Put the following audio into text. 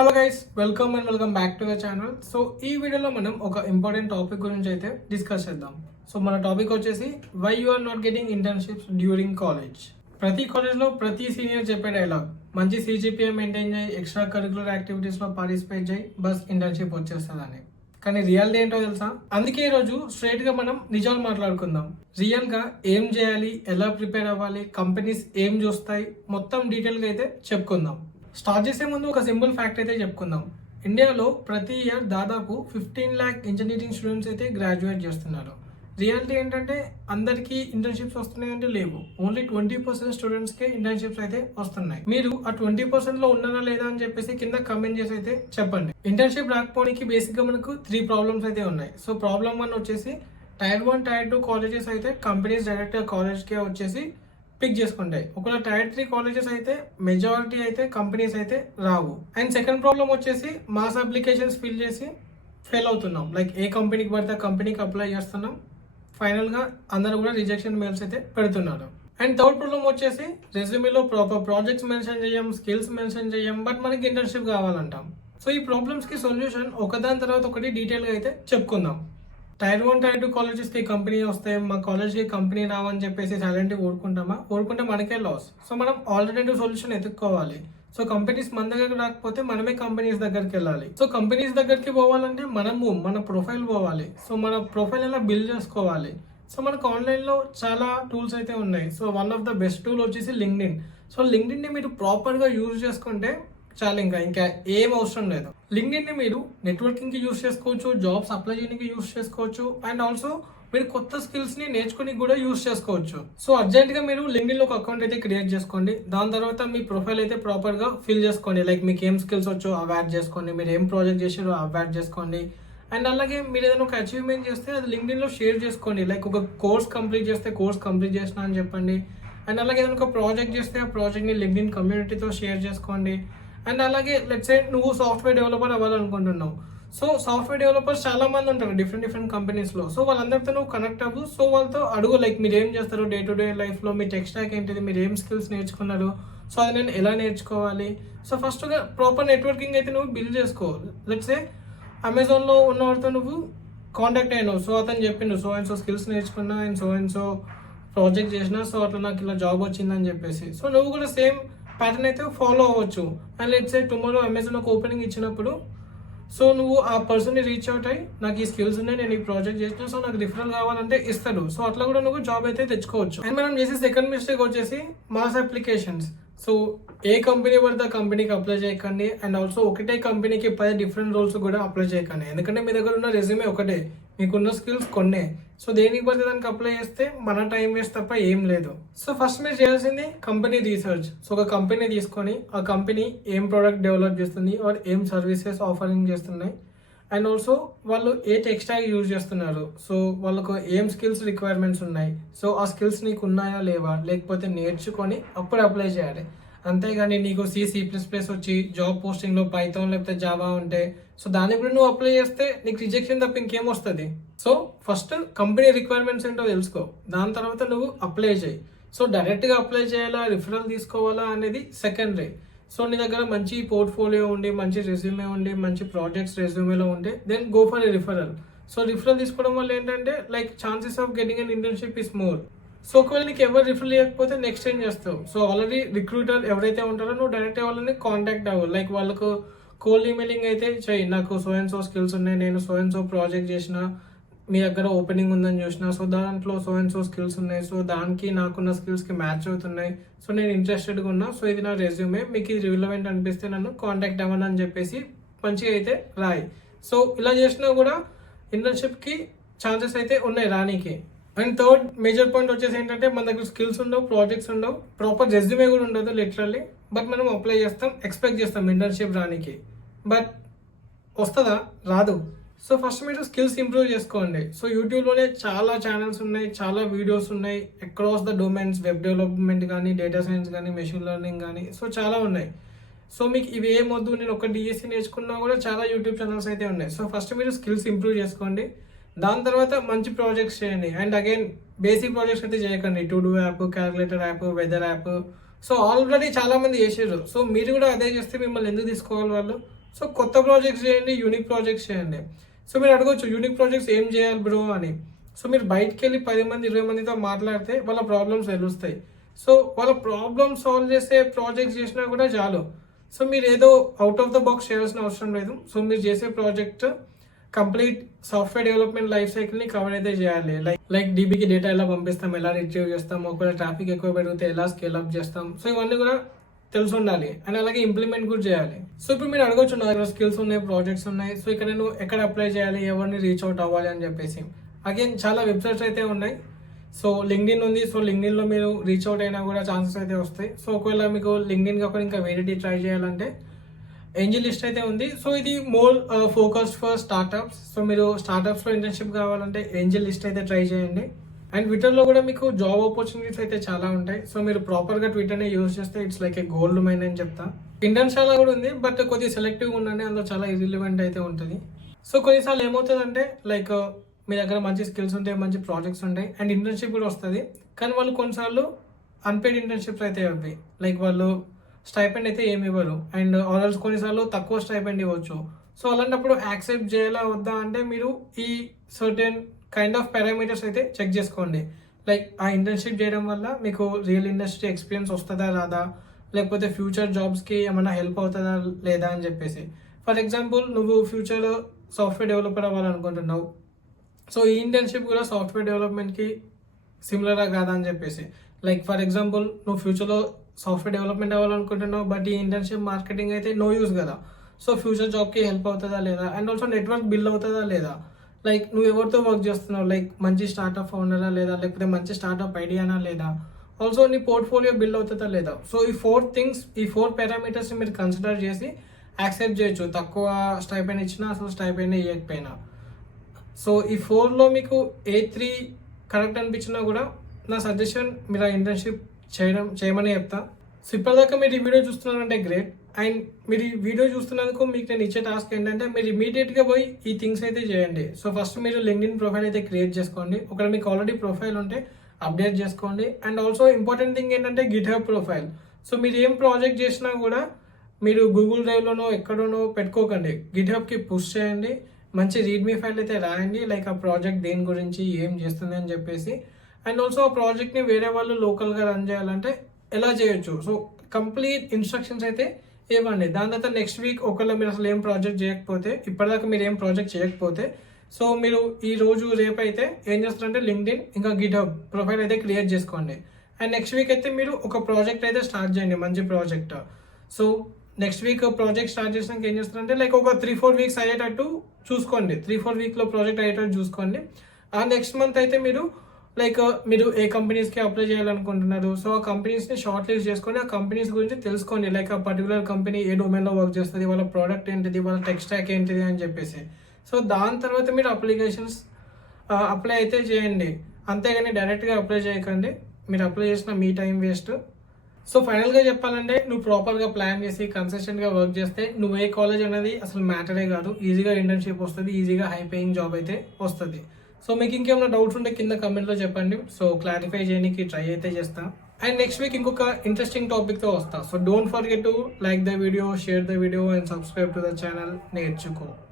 Hello guys, welcome back to the channel. So ఈ వీడియోలో మనం ఒక ఇంపార్టెంట్ టాపిక్ గురించి అయితే డిస్కస్ చేద్దాం. సో మన టాపిక్ వచ్చేసి why you are not getting internships during college. ప్రతి కాలేజ్లో ప్రతి సీనియర్ చెప్పే డైలాగ్, మంచి సిజిపిఏ మెయింటైన్ చేయి, ఎక్స్ట్రా కరికులర్ యాక్టివిటీస్లో పార్టిసిపేట్ చేయి, బస్ ఇంటర్న్షిప్ వచ్చేస్తుందని. కానీ రియాలిటీ ఏంటో తెలుసా? అందుకే ఈరోజు స్ట్రైట్గా మనం నిజాలు మాట్లాడుకుందాం. రియల్గా ఏం చేయాలి, ఎలా ప్రిపేర్ అవ్వాలి, కంపెనీస్ ఏం చూస్తాయి, మొత్తం డీటెయిల్గా అయితే చెప్పుకుందాం. స్టార్ట్ చేసే ముందు ఒక సింపుల్ ఫ్యాక్ట్ అయితే చెప్పుకుందాం. ఇండియాలో ప్రతి ఇయర్ దాదాపు 15 lakh ఇంజనీరింగ్ స్టూడెంట్స్ అయితే గ్రాడ్యుయేట్ చేస్తున్నారు. రియాలిటీ ఏంటంటే అందరికీ ఇంటర్న్షిప్స్ వస్తున్నాయి అంటే లేవు. ఓన్లీ 20% స్టూడెంట్స్కే ఇంటర్న్షిప్స్ అయితే వస్తున్నాయి. మీరు ఆ 20%లో ఉన్నారా లేదా అని చెప్పేసి కింద కమెంట్ చేసి అయితే చెప్పండి. ఇంటర్న్షిప్ రాకపోవడానికి బేసిక్గా మనకు 3 ప్రాబ్లమ్స్ అయితే ఉన్నాయి. సో ప్రాబ్లమ్ 1 వచ్చేసి Tier 1, Tier 2 కాలేజెస్ అయితే కంపెనీస్ డైరెక్ట్గా కాలేజ్కే వచ్చేసి పిక్ చేసుకుంటాయి. ఒకవేళ Tier 3 కాలేజెస్ అయితే మెజారిటీ అయితే కంపెనీస్ అయితే రావు. అండ్ సెకండ్ ప్రాబ్లం వచ్చేసి మాస్ అప్లికేషన్స్ ఫిల్ చేసి ఫెయిల్ అవుతున్నాం. లైక్ ఏ కంపెనీకి పడితే ఆ కంపెనీకి అప్లై చేస్తున్నాం, ఫైనల్గా అందరూ కూడా రిజెక్షన్ మెయిల్స్ అయితే పెడుతున్నారు. అండ్ థర్డ్ ప్రాబ్లం వచ్చేసి రెజ్యూమేలో ప్రాపర్ ప్రాజెక్ట్స్ మెన్షన్ చేయం, స్కిల్స్ మెన్షన్ చేయం, బట్ మనకి ఇంటర్న్షిప్ కావాలంటాం. సో ఈ ప్రాబ్లమ్స్కి సొల్యూషన్ ఒకదాని తర్వాత ఒకటి డీటెయిల్గా అయితే చెప్పుకుందాం. Tier 1, Tier 2 కాలేజెస్కి కంపెనీ వస్తే మా కాలేజ్కి కంపెనీ రావని చెప్పేసి సైలెంట్గా ఊరుకుంటే మనకే లాస్. సో మనం ఆల్టర్నేటివ్ సొల్యూషన్ ఎత్తుక్కోవాలి. సో కంపెనీస్ మన దగ్గర రాకపోతే మనమే కంపెనీస్ దగ్గరికి వెళ్ళాలి. సో కంపెనీస్ దగ్గరికి పోవాలంటే మన ప్రొఫైల్ పోవాలి. సో మన ప్రొఫైల్ ఎలా బిల్డ్ చేసుకోవాలి. సో మనకు ఆన్లైన్లో చాలా టూల్స్ అయితే ఉన్నాయి. So one of the best tool వచ్చేసి లింక్డ్ఇన్. సో లింక్డ్ఇన్ని మీరు ప్రాపర్గా యూజ్ చేసుకుంటే చాలా, ఇంకా ఏం అవసరం లేదు. లింక్డ్ఇన్ని మీరు నెట్వర్కింగ్కి యూస్ చేసుకోవచ్చు, జాబ్స్ అప్లై చేయడానికి యూస్ చేసుకోవచ్చు, అండ్ ఆల్సో మీరు కొత్త స్కిల్స్ని నేర్చుకుని కూడా యూస్ చేసుకోవచ్చు. సో అర్జెంట్గా మీరు లింక్డ్ఇన్లో ఒక అకౌంట్ అయితే క్రియేట్ చేసుకోండి. దాని తర్వాత మీ ప్రొఫైల్ అయితే ప్రాపర్గా ఫిల్ చేసుకోండి. లైక్ మీకు ఏం స్కిల్స్ వచ్చో అవి యాడ్ చేసుకోండి, మీరు ఏం ప్రాజెక్ట్ చేసారో అవి యాడ్ చేసుకోండి. అండ్ అలాగే మీరు ఏదైనా ఒక అచీవ్మెంట్ చేస్తే అది లింక్డ్ఇన్లో షేర్ చేసుకోండి. లైక్ ఒక కోర్స్ కంప్లీట్ చేస్తే కోర్స్ కంప్లీట్ చేసిన అని చెప్పండి. అండ్ అలాగే ఏదైనా ఒక ప్రాజెక్ట్ చేస్తే ఆ ప్రాజెక్ట్ని లింక్డ్ఇన్ కమ్యూనిటీతో షేర్ చేసుకోండి. అండ్ అలాగే లెట్స్ సే నువ్వు సాఫ్ట్వేర్ డెవలపర్ అవ్వాలనుకుంటున్నావు. సో సాఫ్ట్వేర్ డెవలపర్స్ చాలా మంది ఉంటారు డిఫరెంట్ కంపెనీస్లో. సో వాళ్ళందరితో నువ్వు కనెక్ట్ అవ్వు. సో వాళ్ళతో అడుగు, లైక్ మీరు ఏం చేస్తారు డే టు డే లైఫ్లో, మీ టెక్ స్టాక్ ఏంటిది, మీరు ఏం స్కిల్స్ నేర్చుకున్నారు, సో అది నేను ఎలా నేర్చుకోవాలి. సో ఫస్ట్గా ప్రాపర్ నెట్వర్కింగ్ అయితే నువ్వు బిల్డ్ చేసుకో. లెట్స్ సే అమెజాన్లో ఉన్నవాడితో నువ్వు కాంటాక్ట్ అయినావు. సో అతను చెప్పిండు సో అండ్ సో స్కిల్స్ నేర్చుకున్నా అండ్ సో ప్రాజెక్ట్ చేసినా, సో అట్లా నాకు ఇలా జాబ్ వచ్చిందని చెప్పేసి. సో నువ్వు కూడా సేమ్ ప్యాటర్న్ అయితే ఫాలో అవ్వచ్చు. And let's say tomorrow Amazon ఒక ఓపెనింగ్ ఇచ్చినప్పుడు సో నువ్వు ఆ పర్సన్ని రీచ్ అవుట్ అయ్యి నాకు ఈ స్కిల్స్ ఉన్నాయి, నేను ఈ ప్రాజెక్ట్ చేసిన, సో నాకు రిఫరల్ కావాలంటే ఇస్తాడు. సో అట్లా కూడా నువ్వు జాబ్ అయితే తెచ్చుకోవచ్చు. అండ్ మనం చేసే సెకండ్ మిస్టేక్ వచ్చేసి మాస్ అప్లికేషన్స్. సో ఏ కంపెనీ పడితే ఆ కంపెనీకి అప్లై చేయకండి. అండ్ ఆల్సో ఒకటే కంపెనీకి 10 డిఫరెంట్ రోల్స్ కూడా అప్లై చేయకండి. ఎందుకంటే మీ దగ్గర ఉన్న రెజ్యూమే ఒకటే, మీకున్న స్కిల్స్ కొన్నే. సో దేనికి పడితే దానికి అప్లై చేస్తే మన టైం వేస్ట్ తప్ప ఏం లేదు. సో ఫస్ట్ మీరు చేయాల్సింది కంపెనీ రీసెర్చ్. సో ఒక కంపెనీ తీసుకొని ఆ కంపెనీ ఏం ప్రోడక్ట్ డెవలప్ చేస్తుంది ఆర్ ఏం సర్వీసెస్ ఆఫరింగ్ చేస్తున్నాయి, అండ్ ఆల్సో వాళ్ళు ఏ టెక్ స్టాక్ యూజ్ చేస్తున్నారు, సో వాళ్ళకు ఏం స్కిల్స్ రిక్వైర్మెంట్స్ ఉన్నాయి, సో ఆ స్కిల్స్ నీకు ఉన్నాయా లేవా, లేకపోతే నేర్చుకొని అప్పుడు అప్లై చేయాలి. అంతేగాని నీకు C++ వచ్చి జాబ్ పోస్టింగ్లో పైథాన్ లేకపోతే జావా ఉంటే సో దానికి కూడా నువ్వు అప్లై చేస్తే నీకు రిజెక్షన్ తప్ప ఇంకేం వస్తుంది. సో ఫస్ట్ కంపెనీ రిక్వైర్మెంట్స్ ఏంటో తెలుసుకో, దాని తర్వాత నువ్వు అప్లై చేయి. సో డైరెక్ట్గా అప్లై చేయాలా, రిఫరల్ తీసుకోవాలా అనేది సెకండరీ. సో నీ దగ్గర మంచి పోర్ట్ఫోలియో ఉండి, మంచి రెజ్యూమే ఉండి, మంచి ప్రాజెక్ట్స్ రెజ్యూమేలో ఉంటే then go for a referral. So referral తీసుకోవడం వల్ల ఏంటంటే like chances of getting an internship is more. So ఒకవేళ నీకు ఎవరు రిఫరల్ చేయకపోతే నెక్స్ట్ ఏం చేస్తావు? సో ఆల్రెడీ రిక్రూటర్ ఎవరైతే ఉంటారో నువ్వు డైరెక్ట్ వాళ్ళని కాంటాక్ట్ అవ్వు. లైక్ వాళ్ళకు కోల్డ్ ఈమెయిలింగ్ అయితే చెయ్యి, నాకు సో అండ్ సో స్కిల్స్ ఉన్నాయి, నేను సో అండ్ సో ప్రాజెక్ట్ చేసిన, మీ దగ్గర ఓపెనింగ్ ఉందని చూసిన, సో దాంట్లో సో అండ్ సో స్కిల్స్ ఉన్నాయి, సో దానికి నాకున్న స్కిల్స్కి మ్యాచ్ అవుతున్నాయి, సో నేను ఇంట్రెస్టెడ్గా ఉన్నా, సో ఇది నా రెజ్యూమే, మీకు ఇది రిలవెంట్ అనిపిస్తే నన్ను కాంటాక్ట్ అవ్వను అని చెప్పేసి మంచిగా అయితే రాయి. సో ఇలా చేసినా కూడా ఇంటర్న్షిప్కి ఛాన్సెస్ అయితే ఉన్నాయి రానికి. అండ్ థర్డ్ మేజర్ పాయింట్ వచ్చేసి ఏంటంటే మన దగ్గర స్కిల్స్ ఉండవు, ప్రాజెక్ట్స్ ఉండవు, ప్రాపర్ రెజ్యూమే కూడా ఉండదు లిటరల్లీ. బట్ మనం అప్లై చేస్తాం, ఎక్స్పెక్ట్ చేస్తాం ఇంటర్న్షిప్ రానికి, బట్ వస్తుందా? రాదు. సో ఫస్ట్ మీరు స్కిల్స్ ఇంప్రూవ్ చేసుకోండి. సో యూట్యూబ్లోనే చాలా ఛానల్స్ ఉన్నాయి, చాలా వీడియోస్ ఉన్నాయి across the domains, web development కానీ, డేటా సైన్స్ కానీ, మెషిన్ లెర్నింగ్ కానీ, సో చాలా ఉన్నాయి. సో మీకు ఇవి ఏమొద్దు, నేను ఒక DSC నేర్చుకున్నా కూడా చాలా యూట్యూబ్ ఛానల్స్ అయితే ఉన్నాయి. సో ఫస్ట్ మీరు స్కిల్స్ ఇంప్రూవ్ చేసుకోండి, దాని తర్వాత మంచి ప్రాజెక్ట్స్ చేయండి. అండ్ అగైన్ బేసిక్ ప్రాజెక్ట్స్ అయితే చేయకండి, to do app, calculator app, weather app. So already చాలా మంది చేసారు. సో మీరు కూడా అదే చేస్తే మిమ్మల్ని ఎందుకు తీసుకోవాలి వాళ్ళు? సో కొత్త ప్రాజెక్ట్స్ చేయండి, యూనిక్ ప్రాజెక్ట్స్ చేయండి. సో మీరు అడగవచ్చు యూనిక్ ప్రాజెక్ట్స్ ఏం చేయాలి బ్రో అని. సో మీరు బయటికి వెళ్ళి 10 మంది 20 మందితో మాట్లాడితే వాళ్ళ ప్రాబ్లమ్స్ తెలుస్తాయి. సో వాళ్ళ ప్రాబ్లమ్ సాల్వ్ చేసే ప్రాజెక్ట్స్ చేసినా కూడా చాలు. సో మీరు ఏదో అవుట్ ఆఫ్ ద బాక్స్ చేయాల్సిన అవసరం లేదు. సో మీరు చేసే project complete software development life సైకిల్ని కవర్ అయితే చేయాలి. లైక్ డీబీకి డేటా ఎలా పంపిస్తాం, ఎలా రిట్రీవ్ చేస్తాం, ఒకవేళ ట్రాఫిక్ ఎక్కువ పెరిగితే ఎలా స్కేల్ అప్ చేస్తాం. సో ఇవన్నీ కూడా తెలిసి ఉండాలి అండ్ అలాగే ఇంప్లిమెంట్ కూడా చేయాలి. సో ఇప్పుడు మీరు అడగొచ్చు నా దగ్గర స్కిల్స్ ఉన్నాయి, ప్రాజెక్ట్స్ ఉన్నాయి, సో ఇక్కడ నేను ఎక్కడ అప్లై చేయాలి, ఎవరిని రీచ్ అవుట్ అవ్వాలి అని చెప్పేసి. అగైన్ చాలా వెబ్సైట్స్ అయితే ఉన్నాయి. సో లింక్డ్ఇన్ ఉంది. సో లింక్డ్ఇన్లో మీరు రీచ్ అవుట్ అయినా కూడా ఛాన్సెస్ అయితే వస్తాయి. సో ఒకవేళ మీకు లింక్డ్ఇన్ కాకుండా ఇంకా వేరేటి ట్రై చేయాలంటే ఏంజిల్ లిస్ట్ అయితే ఉంది. సో ఇది more focused for startups. So మీరు స్టార్ట్అప్స్లో ఇంటర్న్షిప్ కావాలంటే ఏంజిల్ లిస్ట్ అయితే ట్రై చేయండి. అండ్ ట్విట్టర్లో కూడా మీకు జాబ్ ఆపర్చునిటీస్ అయితే చాలా ఉంటాయి. సో మీరు ప్రాపర్గా ట్విట్టర్ని యూజ్ చేస్తే it's like a gold mine అని చెప్తా. ఇంటర్న్షాలా కూడా ఉంది, బట్ కొద్దిగా సెలెక్టివ్గా ఉండండి, అందులో చాలా ఇర్రిలవెంట్ అయితే ఉంటుంది. సో కొన్నిసార్లు ఏమవుతుందంటే లైక్ మీ దగ్గర మంచి స్కిల్స్ ఉంటాయి, మంచి ప్రాజెక్ట్స్ ఉంటాయి అండ్ ఇంటర్న్షిప్ కూడా వస్తుంది. కానీ వాళ్ళు కొన్నిసార్లు అన్పెయిడ్ ఇంటర్న్షిప్స్ అయితే అవి లైక్ వాళ్ళు స్టైపెండ్ అయితే ఏమి ఇవ్వరు అండ్ ఆర్డర్స్ కొన్నిసార్లు తక్కువ స్టైపెండ్ ఇవ్వచ్చు. సో అలాంటప్పుడు యాక్సెప్ట్ చేయాలా వద్దా అంటే మీరు ఈ సర్టెన్ కైండ్ ఆఫ్ పారామీటర్స్ అయితే చెక్ చేసుకోండి. లైక్ ఆ ఇంటర్న్షిప్ చేయడం వల్ల మీకు రియల్ ఇండస్ట్రీ ఎక్స్పీరియన్స్ వస్తుందా రాదా, లేకపోతే ఫ్యూచర్ జాబ్స్కి ఏమైనా హెల్ప్ అవుతుందా లేదా అని చెప్పేసి. ఫర్ ఎగ్జాంపుల్ నువ్వు ఫ్యూచర్లో సాఫ్ట్వేర్ డెవలపర్ అవ్వాలనుకుంటున్నావు. సో ఈ ఇంటర్న్షిప్ కూడా సాఫ్ట్వేర్ డెవలప్మెంట్కి సిమిలరా కాదా అని చెప్పేసి. లైక్ ఫర్ ఎగ్జాంపుల్ నువ్వు ఫ్యూచర్లో సాఫ్ట్వేర్ డెవలప్మెంట్ అవ్వాలనుకుంటున్నావు, బట్ ఈ ఇంటర్న్షిప్ మార్కెటింగ్ అయితే నో యూస్ కదా. సో ఫ్యూచర్ జాబ్కి హెల్ప్ అవుతుందా లేదా అండ్ ఆల్సో నెట్వర్క్ బిల్డ్ అవుతుందా లేదా. లైక్ నువ్వు ఎవరితో వర్క్ చేస్తున్నావు, లైక్ మంచి స్టార్ట్అప్ ఫౌండరా లేదా, లేకపోతే మంచి స్టార్ట్అప్ ఐడియానా లేదా, ఆల్సో నీ పోర్ట్ఫోలియో బిల్డ్ అవుతుందా లేదా. సో ఈ 4 థింగ్స్, ఈ 4 పారామీటర్స్ మీరు కన్సిడర్ చేసి యాక్సెప్ట్ చేయొచ్చు. తక్కువ స్టైపెండ్ ఇచ్చినా అసలు స్టైపెండ్ ఇవ్వకపోయినా. సో ఈ 4లో మీకు ఏ 3 కరెక్ట్ అనిపించినా కూడా నా సజెషన్ మీరు ఆ ఇంటర్న్షిప్ చేయమని చెప్తా. సో ఇప్పటిదాకా మీరు ఈ వీడియో చూస్తున్నారంటే గ్రేట్. అండ్ మీరు ఈ వీడియో చూస్తున్నందుకు మీకు నేను ఇచ్చే టాస్క్ ఏంటంటే మీరు ఇమీడియట్గా పోయి ఈ థింగ్స్ అయితే చేయండి. సో ఫస్ట్ మీరు లింక్డ్ఇన్ ప్రొఫైల్ అయితే క్రియేట్ చేసుకోండి. ఒకవేళ మీకు ఆల్రెడీ ప్రొఫైల్ ఉంటే అప్డేట్ చేసుకోండి. అండ్ ఆల్సో ఇంపార్టెంట్ థింగ్ ఏంటంటే గిట్హబ్ ప్రొఫైల్. సో మీరు ఏం ప్రాజెక్ట్ చేసినా కూడా మీరు గూగుల్ డ్రైవ్లోనో ఎక్కడోనో పెట్టుకోకండి, గిట్హబ్కి పుష్ చేయండి. మంచి రీడ్మీ ఫైల్ అయితే రాయండి, లైక్ ఆ ప్రాజెక్ట్ దేని గురించి ఏం చేస్తుంది అని చెప్పేసి. అండ్ ఆల్సో ఆ ప్రాజెక్ట్ని వేరే వాళ్ళు లోకల్గా రన్ చేయాలంటే ఎలా చేయొచ్చు, సో కంప్లీట్ ఇన్స్ట్రక్షన్స్ అయితే ఇవ్వండి. దాని తర్వాత నెక్స్ట్ వీక్ ఒకవేళ మీరు అసలు ఏం ప్రాజెక్ట్ చేయకపోతే, ఇప్పటిదాకా మీరు ఏం ప్రాజెక్ట్ చేయకపోతే, సో మీరు ఈ రోజు రేపు అయితే ఏం చేస్తారంటే లింక్డ్ఇన్ ఇంకా గిట్హబ్ ప్రొఫైల్ అయితే క్రియేట్ చేసుకోండి. అండ్ నెక్స్ట్ వీక్ అయితే మీరు ఒక ప్రాజెక్ట్ అయితే స్టార్ట్ చేయండి, మంచి project. So next week project start చేసినాక ఏం చేస్తారంటే లైక్ ఒక 3-4 వీక్స్ అయ్యేటట్టు చూసుకోండి, 3-4 వీక్లో ప్రాజెక్ట్ అయ్యేటట్టు చూసుకోండి. ఆ నెక్స్ట్ మంత్ అయితే మీరు లైక్ మీరు ఏ కంపెనీస్కి అప్లై చేయాలనుకుంటున్నారు, సో ఆ కంపెనీస్ని షార్ట్ లిస్ట్ చేసుకొని ఆ కంపెనీస్ గురించి తెలుసుకోండి. లైక్ ఆ పర్టికులర్ కంపెనీ ఏ డొమైన్లో వర్క్ చేస్తుంది, వాళ్ళ ప్రోడక్ట్ ఏంటిది, వాళ్ళ టెక్ స్టాక్ ఏంటిది అని చెప్పేసి. సో దాని తర్వాత మీరు అప్లికేషన్స్ అప్లై అయితే చేయండి, అంతేగాని డైరెక్ట్గా అప్లై చేయకండి. మీరు అప్లై చేసిన మీ టైం వేస్ట్. సో ఫైనల్గా చెప్పాలంటే నువ్వు ప్రాపర్గా ప్లాన్ చేసి కన్సిస్టెంట్గా వర్క్ చేస్తే నువ్వు ఏ కాలేజ్ అనేది అసలు మ్యాటరే కాదు, ఈజీగా ఇంటర్న్షిప్ వస్తుంది, ఈజీగా హై పేయింగ్ జాబ్ అయితే వస్తుంది. సో మీకు ఇంకేమైనా డౌట్స్ ఉంటే కింద కమెంట్లో చెప్పండి, సో క్లారిఫై చేయడానికి ట్రై అయితే చేస్తా. అండ్ నెక్స్ట్ వీక్ ఇంకొక ఇంట్రెస్టింగ్ టాపిక్తో వస్తా. So don't forget to like the video, share the video and subscribe to the channel. నేర్చుకో.